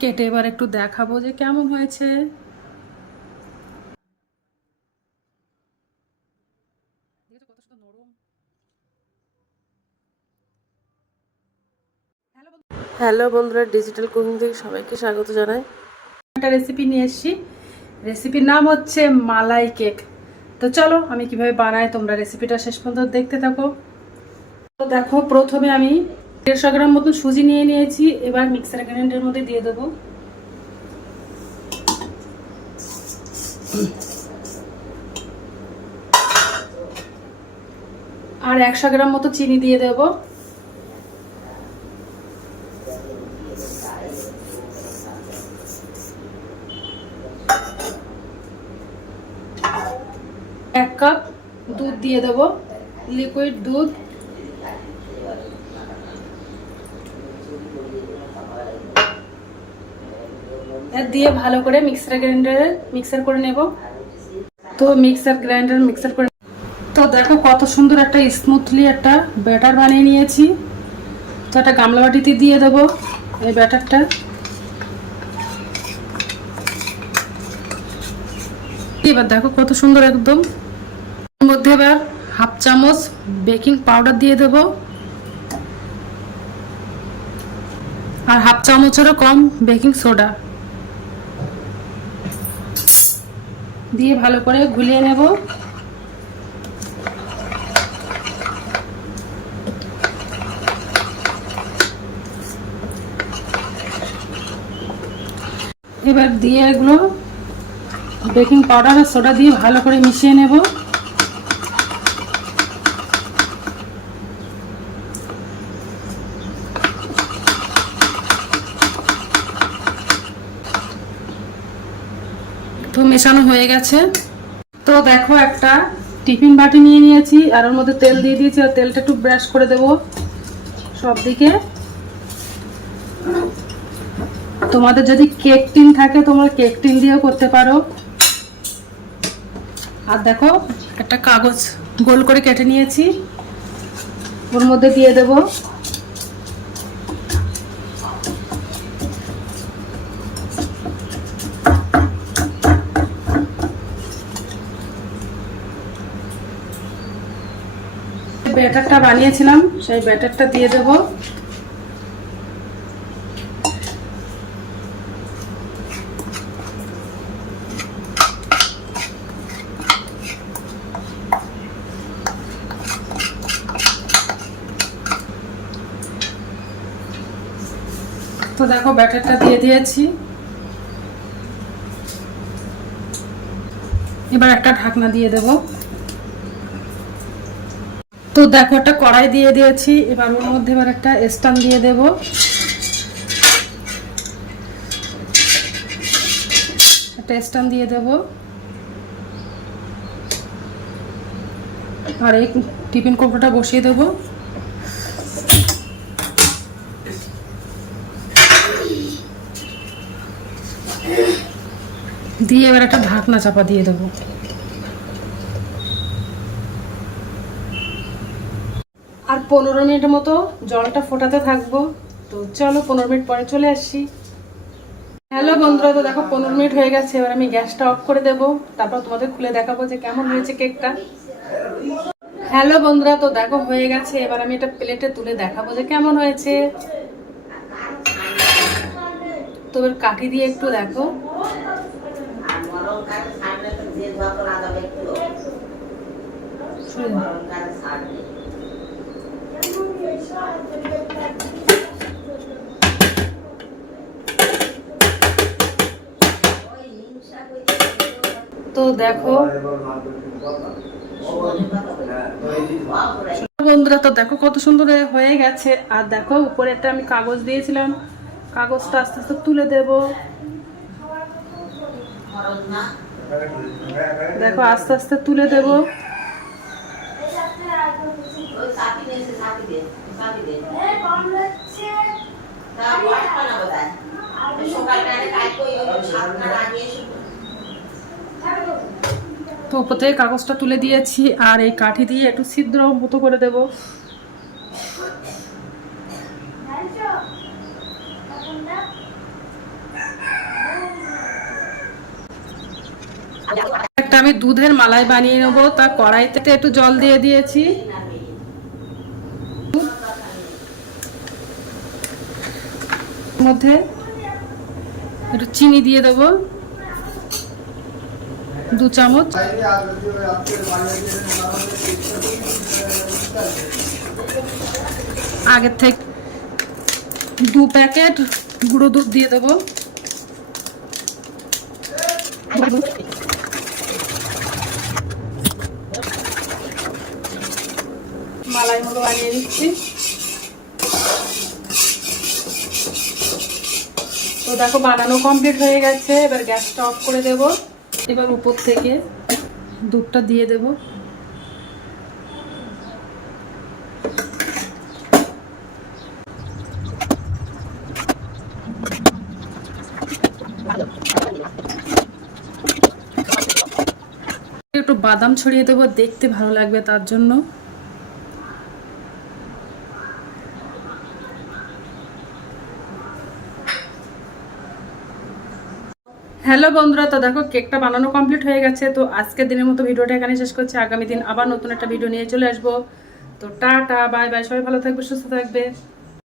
কেটে এবার একটু দেখাবো যে কেমন হয়েছে। হ্যালো বন্ধুরা, ডিজিটাল কুকিং থেকে সবাইকে স্বাগত জানাই। একটা রেসিপি নিয়ে এসেছি। রেসিপির নাম হচ্ছে মালাই কেক। তো চলো আমি কিভাবে বানাই তোমরা রেসিপিটা শেষ পর্যন্ত দেখতে থাকো। তো দেখো, প্রথমে আমি 150 গ্রাম মতো সুজি নিয়ে নিয়েছি। এবার মিক্সার গ্রাইন্ডারের মধ্যে দিয়ে দেবো। আর 100 গ্রাম মতো চিনি দিয়ে দেবো। এক কাপ দুধ দিয়ে দেবো, লিকুইড দুধ। দিয়ে ভালো করে মিক্সার গ্রাইন্ডারে মিক্সার করে নেব। তো মিক্সার করে তো দেখো কত সুন্দর একটা স্মুথলি একটা ব্যাটার বানিয়ে নিয়েছি। তো একটা গামলা বাটিতে দিয়ে দেবো এই ব্যাটারটা। এবার দেখো কত সুন্দর একদম। এর মধ্যে এবার হাফ চামচ বেকিং পাউডার দিয়ে দেবো, আর হাফ চামচেরও কম বেকিং সোডা দিয়ে ভালো করে গুলিয়ে নেব। এবার দিয়ে এগুলো বেকিং পাউডার আর সোডা দিয়ে ভালো করে মিশিয়ে নেব। তো মেশানো হয়ে গেছে। তো দেখো একটা টিফিন বাটি নিয়ে নিয়েছি, আর ওর মধ্যে তেল দিয়ে দিয়েছি। আর তেলটা একটু ব্রাশ করে দেব সব দিকে। তোমাদের যদি কেক টিন থাকে তোমরা কেক টিন দিয়েও করতে পারো। আর দেখো একটা কাগজ গোল করে কেটে নিয়েছি, ওর মধ্যে দিয়ে দেব। ব্যাটারটা বানিয়েছিলাম সেই ব্যাটারটা দিয়ে দেব। তো দেখো ব্যাটারটা দিয়ে দিয়েছি। এবার একটা ঢাকনা দিয়ে দেব। তো দেখো একটা কড়াই দিয়ে দিয়েছি। এবার ওর মধ্যে এবার একটা স্ট্যান্ড দিয়ে দেব। একটা স্ট্যান্ড দিয়ে দেব, আর এই টিফিন কৌটোটা বসিয়ে দেব। দিয়ে এবার একটা ঢাকনা চাপা দিয়ে দেবো। আর 15 মিনিটের মতো জলটা ফোটাতে থাকবো। তো চলো 15 মিনিট পরে চলে আসছি। হ্যালো বন্ধুরা, তো দেখো 15 মিনিট হয়ে গেছে। এবার আমি গ্যাসটা অফ করে দেব, তারপর তোমাদের খুলে দেখাবো যে কেমন হয়েছে কেকটা। হ্যালো বন্ধুরা, তো দেখো হয়ে গেছে। এবার আমি এটা প্লেটে তুলে দেখাবো যে কেমন হয়েছে। তো এবার কাঠি দিয়ে একটু দেখো। তো দেখো বন্ধুরা, তো দেখো কত সুন্দর হয়ে গেছে। আর দেখো উপরে একটা আমি কাগজ দিয়েছিলাম, কাগজটা আস্তে আস্তে তুলে দেব। দেখো আস্তে আস্তে তুলে দেব। তো উপর থেকে কাগজটা তুলে দিয়েছি, আর এই কাঠি দিয়ে একটু ছিদ্র মতো করে দেব। একটা আমি দুধের মালাই বানিয়ে নেবো, তা কড়াইতে একটু জল দিয়ে দিয়েছি। মধ্যে একটু চিনি দিয়ে দেবো 2 চামচ। আগের থেকে 2 প্যাকেট গুঁড়ো দুধ দিয়ে দেবো। মালাই মতো বানিয়ে নিচ্ছি। তো দেখো বানানো কমপ্লিট হয়ে গেছে, এবার গ্যাসটা অফ করে দেব। এবার উপর থেকে দুধটা দিয়ে দেব। একটু বাদাম ছড়িয়ে দেবো, দেখতে ভালো লাগবে তার জন্য। হ্যালো বন্ধুরা, তো দেখো কেকটা বানানো কমপ্লিট হয়ে গেছে। তো আজকের দিনের মতো ভিডিওটা এখানে শেষ করছি। আগামী দিন আবার নতুন একটা ভিডিও নিয়ে চলে আসবো। তো টাটা, বাই বাই, সবাই ভালো থাকবে, সুস্থ থাকবে।